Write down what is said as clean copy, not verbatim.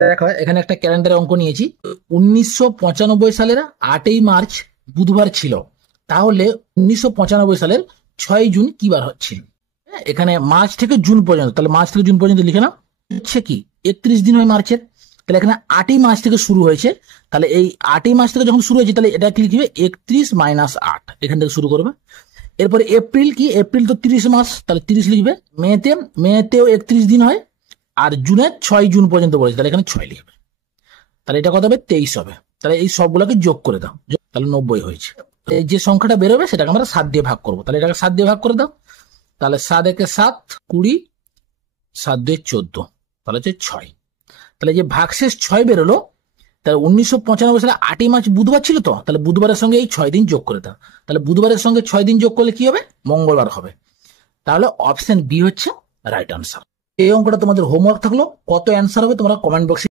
দেখো এখানে একটা ক্যালেন্ডারের অঙ্ক নিয়েছি। 1995 সালের 8ই মার্চ বুধবার ছিল, তাহলে 1995 সালের 6ই জুন কি বার হচ্ছে? এখানে মার্চ থেকে জুন পর্যন্ত, তাহলে মার্চ থেকে জুন পর্যন্ত লিখে নাও। হচ্ছে কি 31 দিন হয় মার্চের, তাহলে এখানে 8ই মার্চ থেকে শুরু হয়েছে, তাহলে এই 8ই মার্চ থেকে যখন শুরু হয়েছে তাহলে এটা কি লিখবে 31 - 8, এখান থেকে শুরু করবে। এরপরে এপ্রিল কি, এপ্রিল তো 30 মাস, তাহলে 30 লিখবে। মেতেও 31 দিন হয়, আর জুনে 6 জুন পর্যন্ত বলেছে, তাহলে এখানে 6 লিখবে। তাহলে এটা কত হবে 23 হবে। তাহলে এই সবগুলোকে যোগ করে দাও, তাহলে 90 হয়েছে। এই যে সংখ্যাটা বেরোবে সেটাকে আমরা 7 দিয়ে ভাগ করবো, তাহলে এটাকে 7 দিয়ে ভাগ করে দাও। তাহলে 7 × 1 = 7, 20, 7 × 2 = 14, তাহলে হচ্ছে 6। তাহলে যে ভাগশেষ 6 বেরোলো, তাহলে 1995 সালে 8ই মার্চ বুধবার ছিল, তো তাহলে বুধবারের সঙ্গে এই 6 দিন যোগ করে দাও। তাহলে বুধবারের সঙ্গে 6 দিন যোগ করলে কি হবে, মঙ্গলবার হবে। তাহলে অপশন বি হচ্ছে রাইট আনসার। এই অঙ্কটা তোমাদের হোমওয়ার্ক থাকলো, কত অ্যান্সার হবে তোমরা কমেন্ট বক্সে